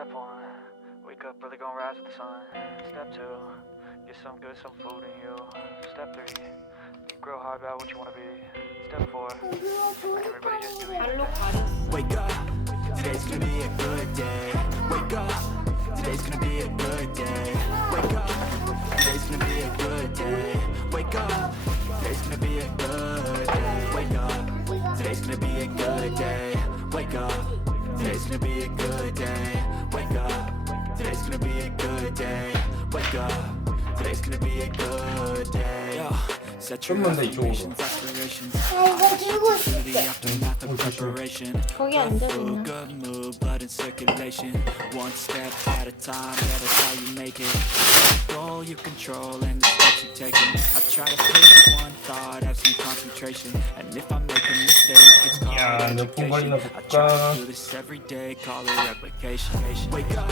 Step one, wake up early, gonna rise with the sun. Step two, get some good, some food in you. Step three, think real hard about what you wanna be. Step four, everybody just do it. Wake up, today's gonna be a good day. Wake up, today's gonna be a good day. Wake up, today's gonna be a good day. Wake up, today's gonna be a good day. Wake up, today's gonna be a good day. Wake up, today's gonna be a good day. Wake up, today's gonna be a good day. Wake up, today's gonna be a good day. Yo, set your affirmations, aspirations. 이거 들고 To the aftermath of preparation. 거기 Good 앉아 food, 그냥. good mood, blood in circulation. One step at a time, yeah, that's how you make it. The goal you control and the steps you take. I try to pick one thought, have some concentration. And if I make a mistake, it's called 야, 몇 education. 분간이나 I try to 볼까? do this every day, call it replication. Wake up,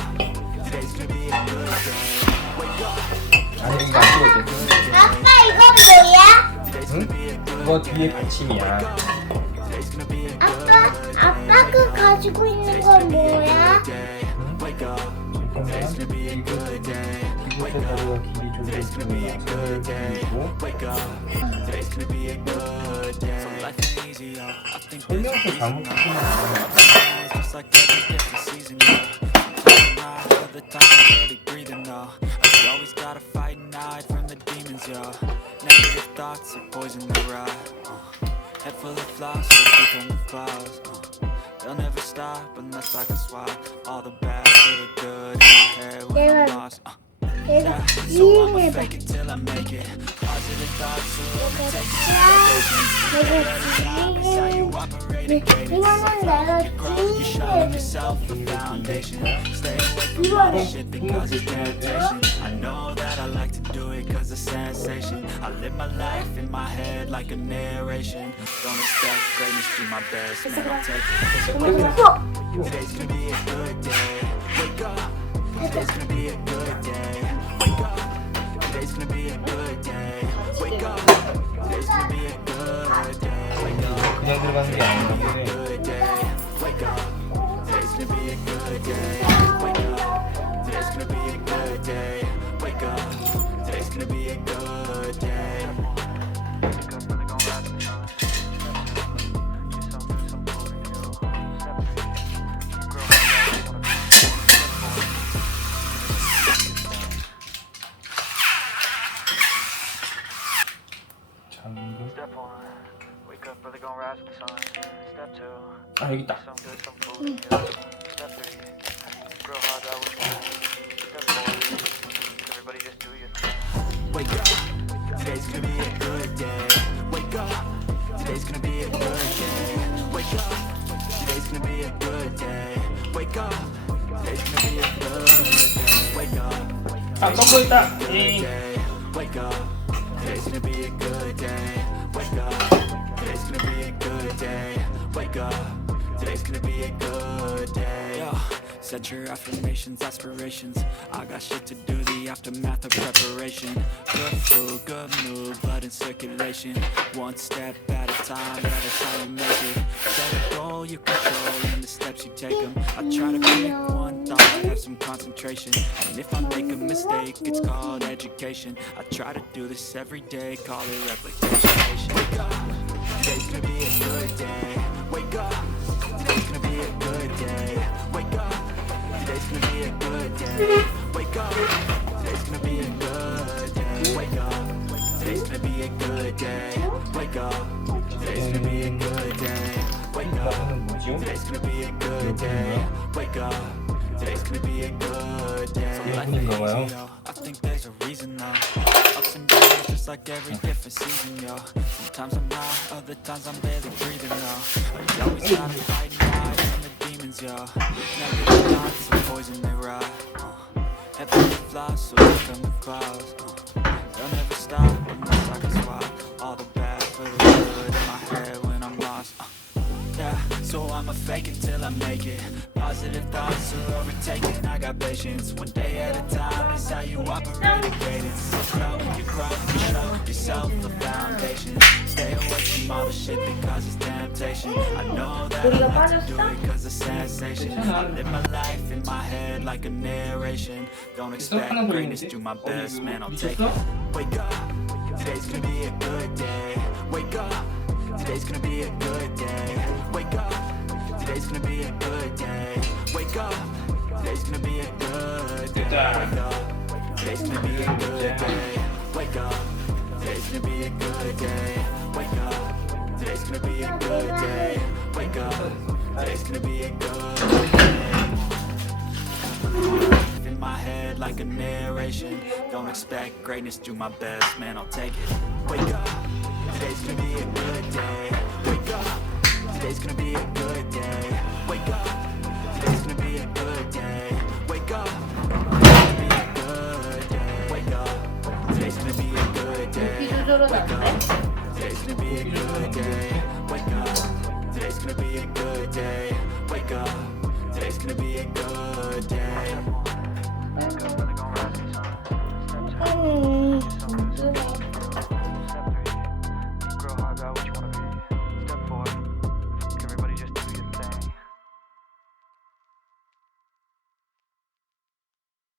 today's gonna be a good day. Wake up, 아니 이거 안 찍어도 돼. 아빠 이거 뭐야? today's gonna be a good 그거 뒤에 받침이야. today's gonna be a 아빠 그 가지고 있는 건 뭐야? day. Wake up, 잠깐만. gonna be a good day. 이곳의 다리와 길이 Today's gonna be a good day. 그리고 Wake up, today's gonna be a good day. So life ain't easy, yo. I think there's a 설명서 잘못 reason, 쓰면 it's just like every different season, yo. Sometimes I'm high, other times I'm barely breathing, though. You always gotta fight and hide from the demons, yo. Negative thoughts are poison the ride. Head full of flies, so become the clouds. They'll never stop unless I can swap all the bad for the good in my head when I'm lost. 내가 So I'ma 지인해봐. fake it till I make it. Positive thoughts will overtake 내가 you operate. 이거는 내가 You show 지인해봐. yourself a foundation. Stay away from all the shit that causes temptation. I know that I like to do it cause it's sensation. I live my life in my head like a narration. Don't expect greatness, do my best, man, I'll take it. Today's gonna be a good day. Wake up. Today's gonna be a good day. Wake up. Today's gonna be a good day. Wake up. Today's gonna be a good day. Wake up. 그냥 들어가는 게 아니라 그래. Good day. Wake up. Today's gonna be a good day. Wake up. Today's gonna be a good day. Wake up. Today's gonna be a good day. Wake up early, gonna rise with the sun. Get some good, some food in you. Step three, think real hard about what you wanna be. 잠금. Step one, wake up early, gonna rise with the sun. Step two, 아 여기 있다. get some good, some food in you. Step three, think real hard about what you wanna be. Step four, everybody just do your thing. Wake up. Today's gonna be a good day. Wake up. Today's gonna be a good day. Wake up. Today's gonna be a good day. Wake up. Today's gonna be a good day. Wake up. 아 꺾고 있다. Day. Wake up. Today's gonna be a good day. Wake up. Today's gonna be a good day. Wake up. Today's gonna be a good day. Yo, set your affirmations, aspirations. I got shit to do, the aftermath of preparation. Good food, good mood, blood in circulation. One step at a time, yeah, that's how you make it. Set a goal you control and the steps you take them. I try to pick one thought, have some concentration. And if I make a mistake, it's called education. I try to do this every day, call it replication. Wake up, today's gonna be a good day. Wake up, today's gonna be a good day. Wake up, today's gonna be a good day. Wake up, today's gonna be a good day. Wake up, today's gonna be a good day. Wake up, today's gonna be a good day. Wake up, 이거는 뭐지? today's gonna be a good day. Wake up, today's gonna be a good day. 예쁜인가 봐요. I think there's a reason though. Ups and downs, just like every different season, yo. Sometimes I'm high, other times I'm barely breathing, yo. You always gotta fight and hide from the demons, yo. Negative thoughts are poison they ride. Head full of flies, so become the clouds. They'll never stop unless I can swap all the bad for the good in my head when I'm lost. Yeah, so I'ma fake it till I make it. Positive thoughts are overtaken, I got patience. One day at a time is how you operate and cadence. So you grow, you show yourself a foundation. Stay away from all the shit that causes temptation. I know that I like to do it cause of sensation. I live my life in my head head like a narration. Don't expect 하나 greatness, 보이는데? do my best, man, I'll take 미쳤어? it. Wake up, today's gonna be a good day. Wake up, today's gonna be a good day. Wake up, today's gonna be a good day. Wake up, today's gonna be a good day. Wake up, today's gonna be a good day. Wake up, today's gonna be a good day. Wake up, today's gonna be a good day. Wake up, today's gonna be a good day. In my head like a narration. Don't expect greatness, do my best, man, I'll take it. Wake up, today's gonna be a good day. Wake up, today's gonna be a good day. Wake up, today's gonna be a good day. Wake up, today's gonna be a good day. Wake up, today's gonna be a good day. 조절은 안 돼? Today's gonna be a good day. Wake up, today's gonna be a good day. Wake up, today's gonna be a good day. Really gonna rise to the sun. Step 2, get some good, some food in you. Step 3, think real hard about what